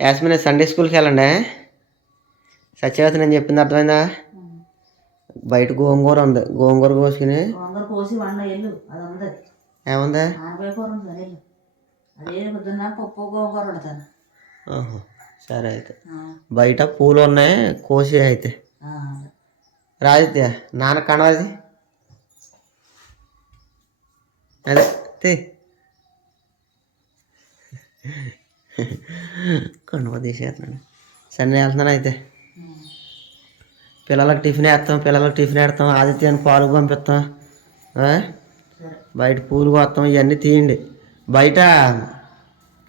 Yasmin Sunday స్కూల్కి వెళ్ళండి. సత్యవతి నేను చెప్పింది అర్థమైందా? బయట గోంగూర ఉంది. గోంగూర కోసుకుని. ఏముంది? సరే అయితే. బయట పూలు ఉన్నాయి. కోసి అయితే. రాజిత్య నాన్న కనవది. అదే తీ. కనుమ తీసేస్తున్నాడు. సరే వెళ్తున్నాను అయితే. పిల్లలకు టిఫిన్ వేస్తాం పిల్లలకు టిఫిన్ వేస్తాం ఆదిత్యాన్ని పాలు పంపిస్తాం. బయట పూలు కోస్తాం ఇవన్నీ తీయండి. బయట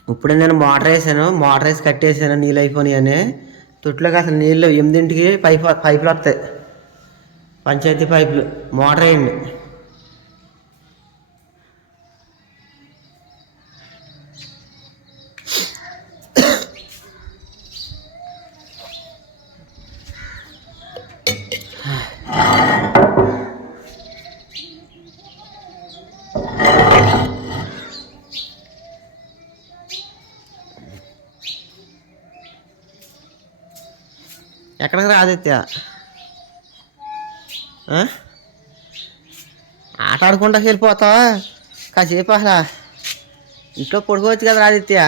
ఇప్పుడే నేను మోటార్ వేసాను మోటార్ వేసి కట్టేసాను నీళ్ళు అయిపోయినాయి అని. తొట్లోకి అసలు నీళ్ళు ఎనిమిదింటికి పైపు పైపులు వస్తాయి. పంచాయతీ పైపులు. మోటార్ వేయండి. ఆదిత్య. ఆ? ఆట ఆడుకుంటా వెళ్ళిపోతావా? కాసేపు అసలు ఇంట్లో పడుకోవచ్చు కదా ఆదిత్య.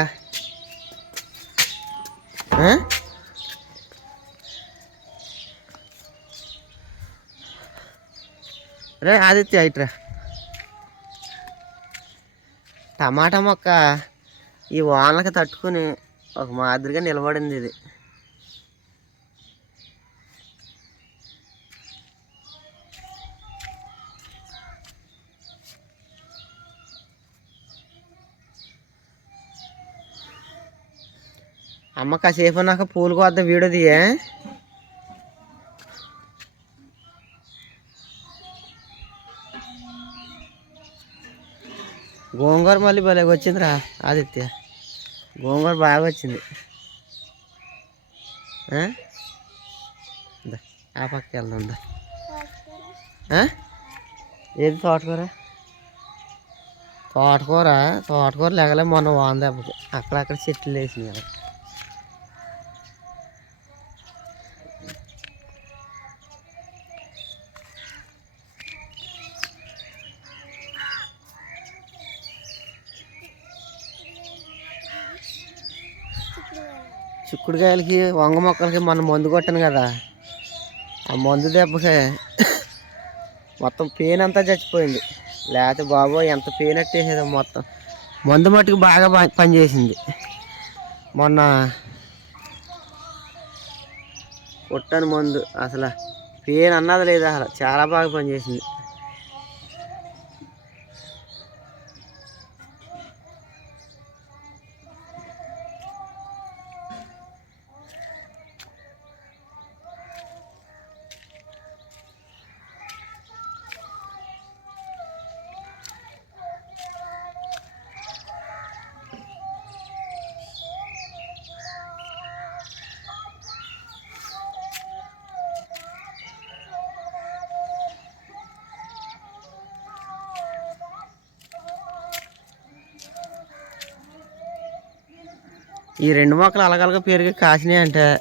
రే ఆదిత్య ఇట్రా టమాటా మొక్క ఈ వానలకి తట్టుకుని ఒక మాదిరిగా నిలబడింది ఇది. అమ్మ కాసేపు నాకు పూలు కొద్ద వీడియో తీయే. గోంగూర మళ్ళీ భలే వచ్చిందిరా ఆదిత్య. గోంగూర బాగా వచ్చింది. ఆ? పక్కకి వెళ్దాం దా. ఏది తోటకూర? తోటకూర తోటకూర లేగలే మొన్న వాంది దెబ్బకి అక్కడక్కడ చెట్లు వేసినాయి. చిక్కుడుకాయలకి వంగ మొక్కలకి మొన్న మందు కొట్టాను కదా. ఆ మందు దెబ్బకి మొత్తం పెయిన్ అంతా చచ్చిపోయింది. లేకపోతే బాబోయ్ ఎంత పెయిన్ అట్టేసేదో మొత్తం మందు మట్టుకు బాగా పనిచేసింది. మొన్న కొట్టాను మందు. అసలు పెయిన్ అన్నది లేదు అసలు. చాలా బాగా పనిచేసింది. ఈ రెండు మొక్కలు అలగలగా పెరిగి కాసినాయి అంటే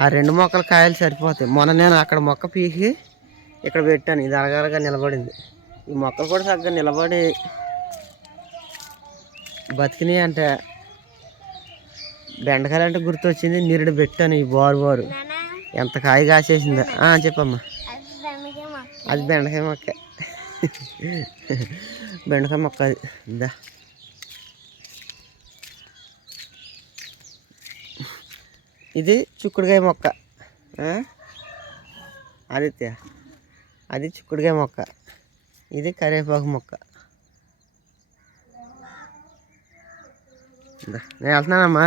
ఆ రెండు మొక్కల కాయలు సరిపోతాయి. మొన్న నేను అక్కడ మొక్క పీకి ఇక్కడ పెట్టాను. ఇది అలగలగా నిలబడింది. ఈ మొక్కలు కూడా చక్కగా నిలబడి బతికినాయి అంటే బెండకాయలు అంటే గుర్తొచ్చింది. నిరుడు పెట్టాను ఈ బారు బారు. ఎంత కాయ కాసేసిందో. చెప్పమ్మా. అది బెండకాయ మొక్క. బెండకాయ మొక్క. అది. ఇందా ఇది చిక్కుడుకాయ మొక్క? ఆదిత్య అది చిక్కుడుకాయ మొక్క. ఇది కరివేపాకు మొక్క. నేను వెళ్తున్నానమ్మా.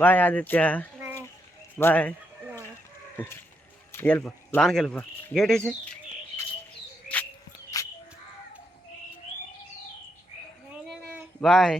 బాయ్ ఆదిత్య. బాయ్. వెళ్ళిపో లోనికి వెళ్ళిపో గేట్ వేసి బాయ్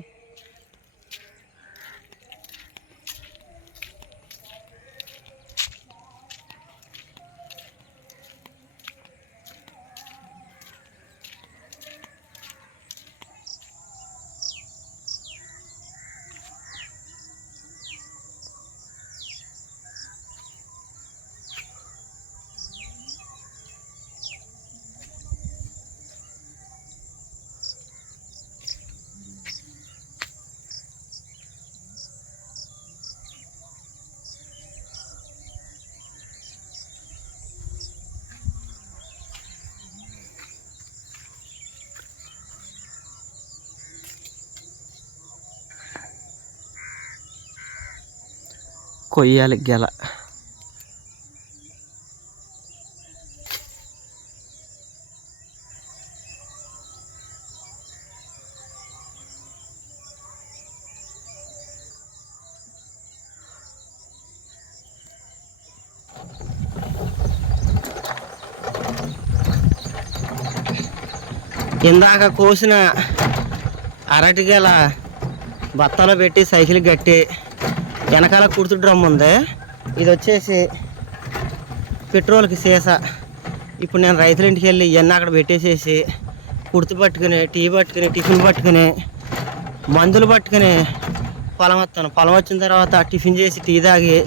కొయ్యాలి గెల. ఇందాక కోసిన అరటి గెల బత్తలు పెట్టి సైకిల్ కట్టి వెనకాల కుర్తు డ్రమ్ ఉంది. ఇది వచ్చేసి పెట్రోల్కి సీసా. ఇప్పుడు నేను రైతుల ఇంటికి వెళ్ళి ఇవన్నీ అక్కడ పెట్టేసేసి కుర్తు పట్టుకుని టీ పట్టుకుని టిఫిన్ పట్టుకుని మందులు పట్టుకుని పొలం వస్తాను పొలం వచ్చిన తర్వాత టిఫిన్ చేసి టీ తాగి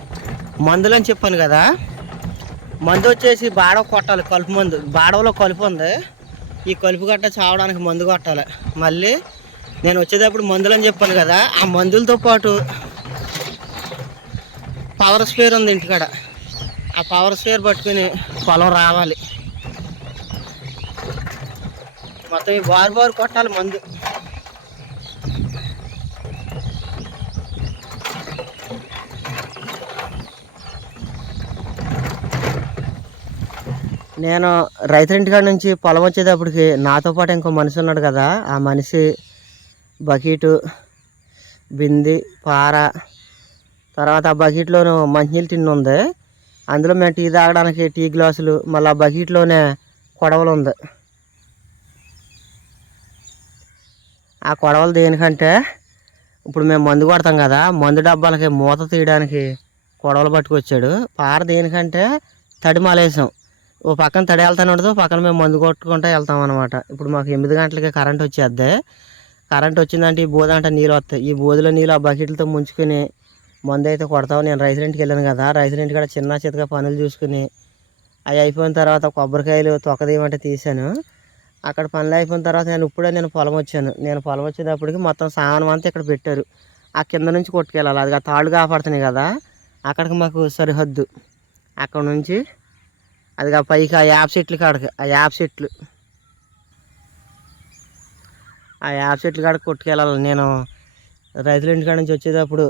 మందులు అని చెప్పాను కదా. మందు వచ్చేసి బాడవ కొట్టాలి కలుపు మందు. బాడవలో కలుపు ఉంది. ఈ కలుపు గట్ట చావడానికి మందు కొట్టాలి. మళ్ళీ నేను వచ్చేటప్పుడు మందులు అని చెప్పాను కదా ఆ మందులతో పాటు పవర్ స్పేర్ ఉంది ఇంటికాడ. ఆ పవర్ స్పేర్ పట్టుకుని పొలం రావాలి. మొత్తం ఈ బారు బారు కొట్టాలి మందు. నేను రైతులింటికాడ నుంచి పొలం వచ్చేటప్పటికి నాతో పాటు ఇంకో మనిషి ఉన్నాడు కదా ఆ మనిషి బకెటు బింది పార తర్వాత ఆ బకెట్లోనూ మంచినీళ్ళు టిన్ ఉంది అందులో మేము టీ తాగడానికి టీ గ్లాసులు మళ్ళీ ఆ బకెట్లోనే కొడవలు ఉంది ఆ కొడవలు దేనికంటే ఇప్పుడు మేము మందు కొడతాం కదా మందు డబ్బాలకి మూత తీయడానికి కొడవలు పట్టుకొచ్చాడు. పార దేనికంటే తడి మాలేసాం ఓ పక్కన తడి వెళ్తానే ఉండదు పక్కన మేము మందు కొట్టుకుంటూ వెళ్తాం అనమాట ఇప్పుడు మాకు ఎనిమిది గంటలకి కరెంట్ వచ్చేద్ది. కరెంట్ వచ్చిందంటే ఈ బోధ అంటే నీళ్ళు వస్తాయి. ఈ బోధలో నీళ్ళు ఆ బకెట్లతో ముంచుకొని మందు అయితే కొడతాం నేను రైతుల ఇంటికి వెళ్ళాను కదా రైతుల ఇంటి చిన్న చితగా పనులు చూసుకుని అవి అయిపోయిన తర్వాత కొబ్బరికాయలు తొక్కదేయమంటే తీశాను. అక్కడ పనులు అయిపోయిన తర్వాత నేను ఇప్పుడే నేను పొలం వచ్చాను. నేను పొలం వచ్చేటప్పటికి మొత్తం సామానం అంతా ఇక్కడ పెట్టారు. ఆ కింద నుంచి కొట్టుకెళ్ళాలి. అది ఆ తాళ్ళు కాపాడుతున్నాయి కదా అక్కడికి మాకు సరిహద్దు. అక్కడ నుంచి అది ఆ పైకి ఆ యాప్ సెట్లు కాడకి ఆ యాప్ సెట్లు. ఆ యాప్ సెట్లు కాడకి కొట్టుకెళ్ళాలి. నేను రైతుల ఇంటికాడ నుంచి వచ్చేటప్పుడు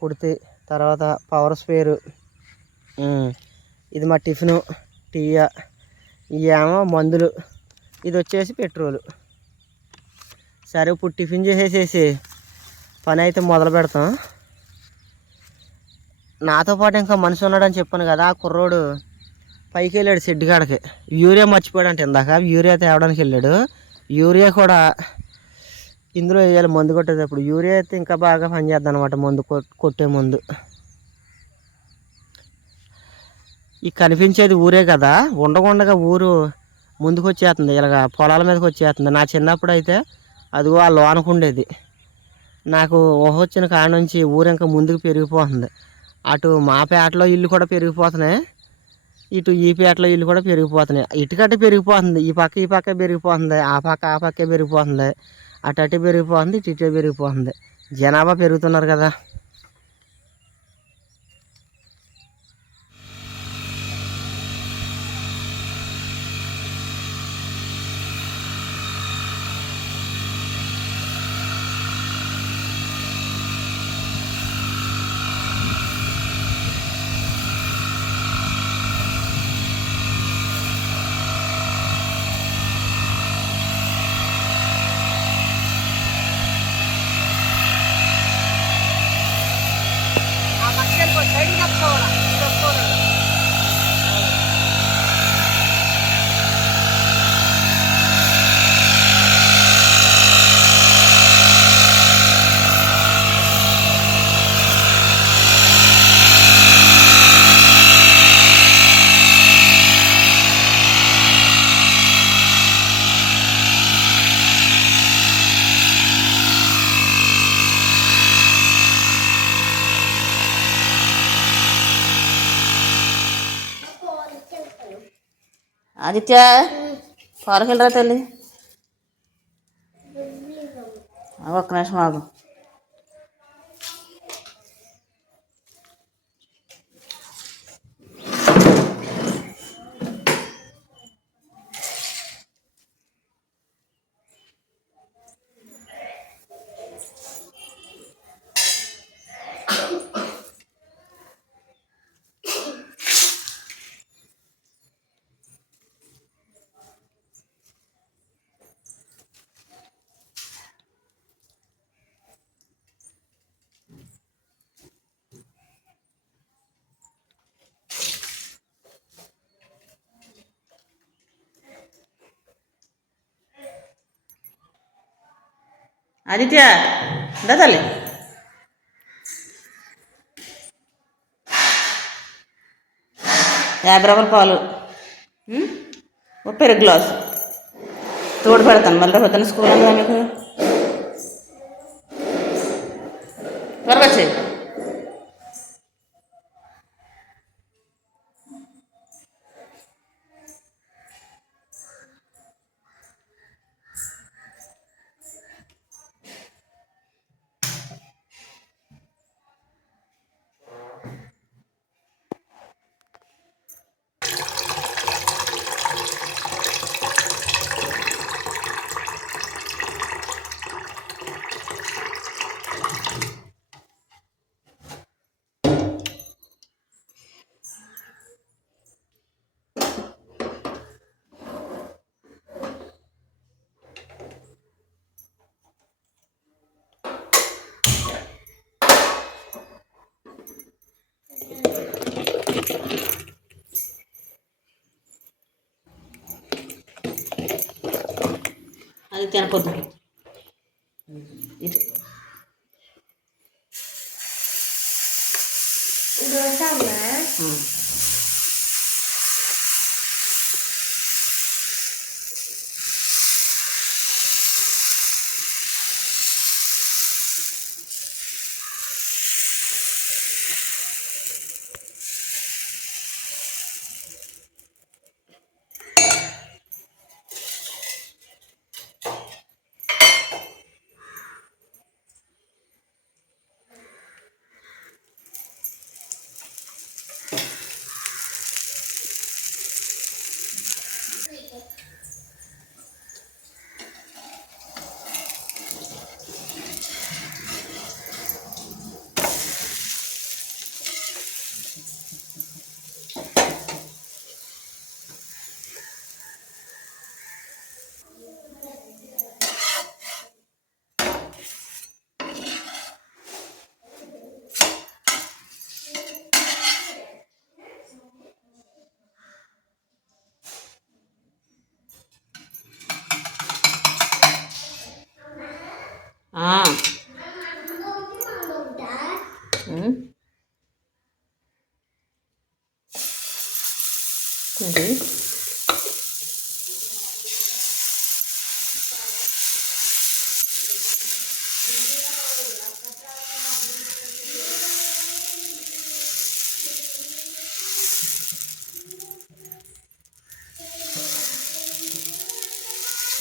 కుడితి తర్వాత పవర్ స్పేరు ఇది మా టిఫిను టీయా ఇవేమో మందులు. ఇది వచ్చేసి పెట్రోలు. సరే ఇప్పుడు టిఫిన్ చేసేసేసి పని అయితే మొదలు పెడతాం. నాతో పాటు ఇంకా మనిషి ఉన్నాడని చెప్పాను కదా ఆ కుర్రోడు పైకి వెళ్ళాడు షెడ్ కాడకి. యూరియా మర్చిపోయాడు అంటే ఇందాక. యూరియా తేవడానికి వెళ్ళాడు. యూరియా కూడా ఇందులో వేయాలి మందు కొట్టేటప్పుడు. యూరియా అయితే ఇంకా బాగా పనిచేద్దాం అనమాట మందు కొట్టే ముందు. ఈ కనిపించేది ఊరే కదా. ఉండకుండా ఊరు ముందుకు వచ్చేస్తుంది. ఇలాగ పొలాల మీదకి వచ్చేస్తుంది. నా చిన్నప్పుడు అయితే అదిగో ఆ లోనకు ఉండేది. నాకు ఊహ వచ్చిన కాడ నుంచి ఊరు ఇంకా ముందుకు పెరిగిపోతుంది. అటు మా పేటలో ఇల్లు కూడా పెరిగిపోతున్నాయి. ఇటు ఈ పేటలో ఇల్లు కూడా పెరిగిపోతున్నాయి. ఇటుకట్ట పెరిగిపోతుంది. ఈ పక్క ఈ పక్క పెరిగిపోతుంది. ఆ పక్క ఆ పక్కే పెరిగిపోతుంది. అటు అటు పెరిగిపోతుంది ఇటు ఇటు పెరిగిపోతుంది. జనాభా పెరుగుతున్నారు కదా. आदित्य फार खेल रहा है तेली अब अकनेश मागो। ఆదిత్య దా తల్లి? యాభై రూపాయల పాలు. ఒక ఓ పెరుగు గ్లాసు. తోడు పెడతాను మళ్ళీ పొద్దున్న స్కూల్ ఉందా మీకు? అది తినపొద్దు ఇది ఉం. ఆ. ఉం. ఏంటి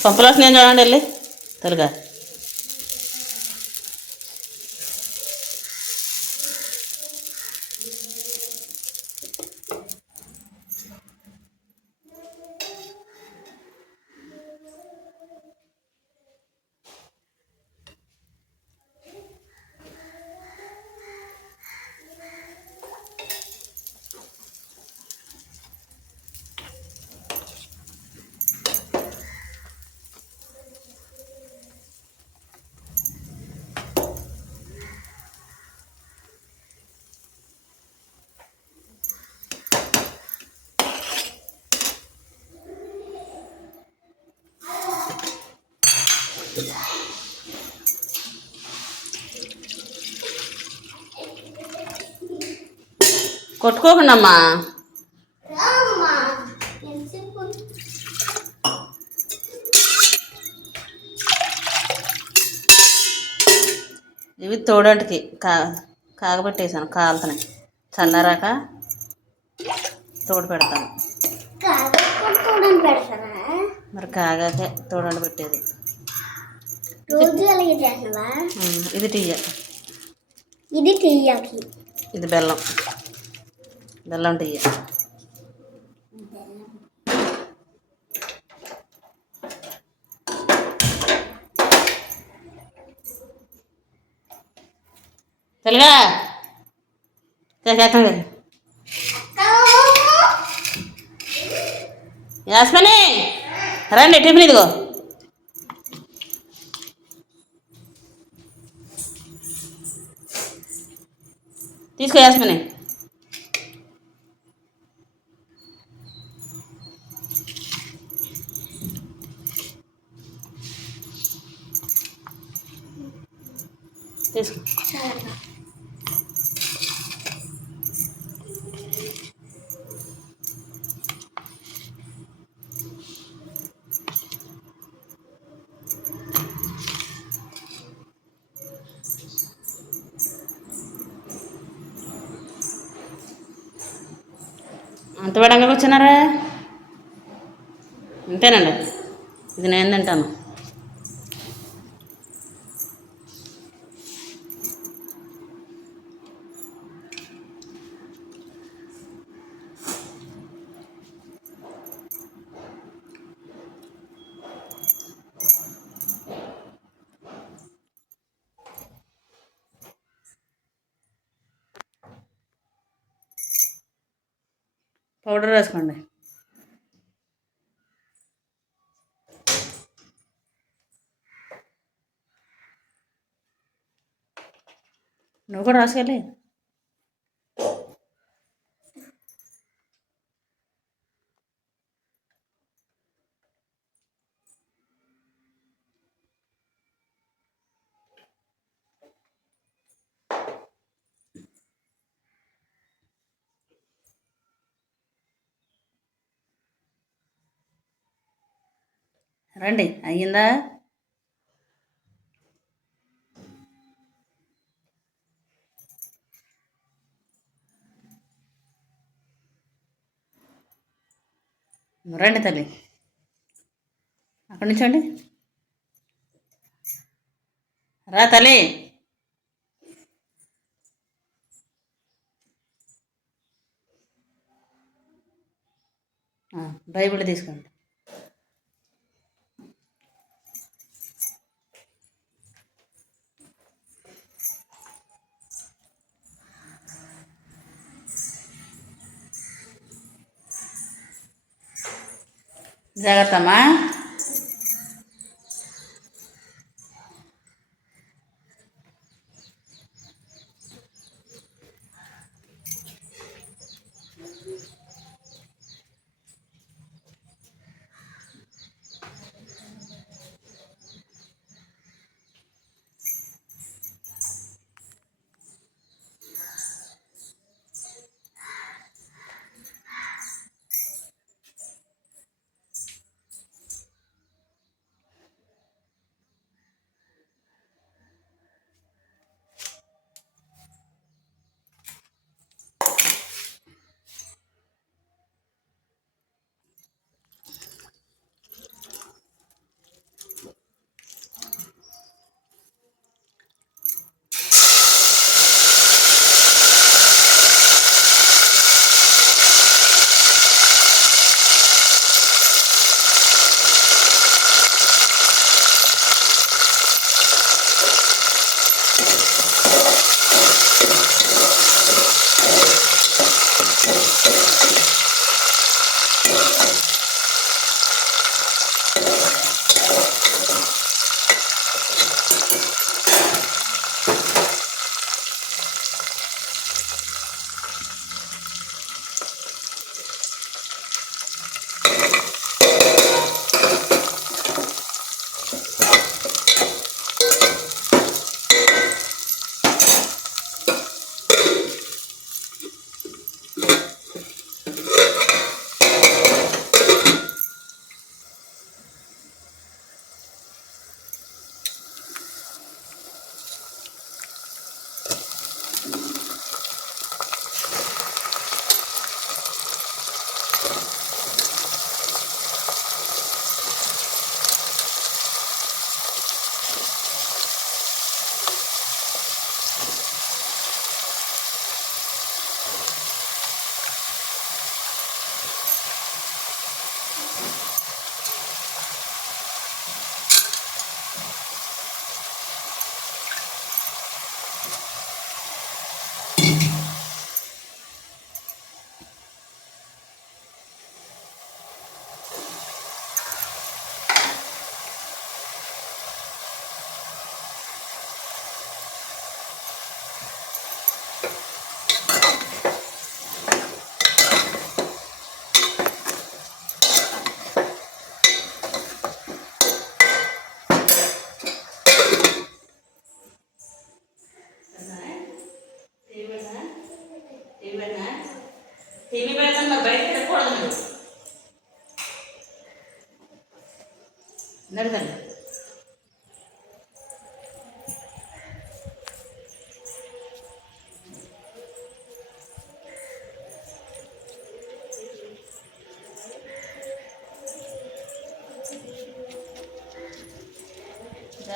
పంపలాస్ నేను చూడండి వెళ్ళి తెలుగా కొట్టుకోకుండా అమ్మా ఇవి తోడంటికి కా కాగబెట్టేసాను కాలుతున్నాయి చల్లారాక తోడు పెడతాను మరి కాగాకే తోడండి పెట్టేది. ఇది టీయ. ఇది ఇది బెల్లం. బెల్లం టీ తెలుగా చేసేస్తాం కదా. యాస్మని రండి టిఫిన్ ఇదిగో. తీసుకో యాస్మని తీసుకో చాలా అంత వేడంగా కూర్చున్నారా? అంతేనండి ఇది నేను తింటాను. నువ్వు కూడా రాసుకెళ్ళి రండి అయ్యిందా? రండి తల్లి. అక్కడి నుంచి అండి రా తల్లి. బైబిల్ తీసుకోండి జాగ్రత్తమ్మా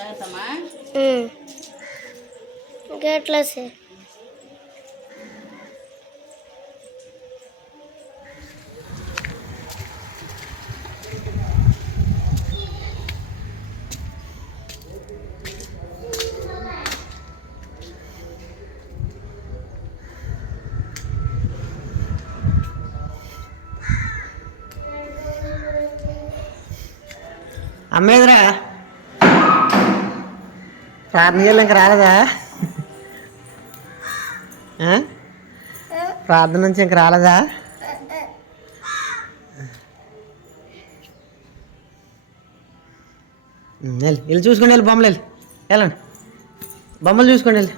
జాగ్రత్తమ్మా ఇంకెట్లా సార్ అమ్మేదిరా ప్రార్థన ఇంకా రాలేదా? ప్రార్థన నుంచి ఇంక రాలేదా? వెళ్ళి వెళ్ళి చూసుకోండి వెళ్ళి బొమ్మలు వెళ్ళి. వెళ్ళండి. బొమ్మలు చూసుకోండి వెళ్ళి.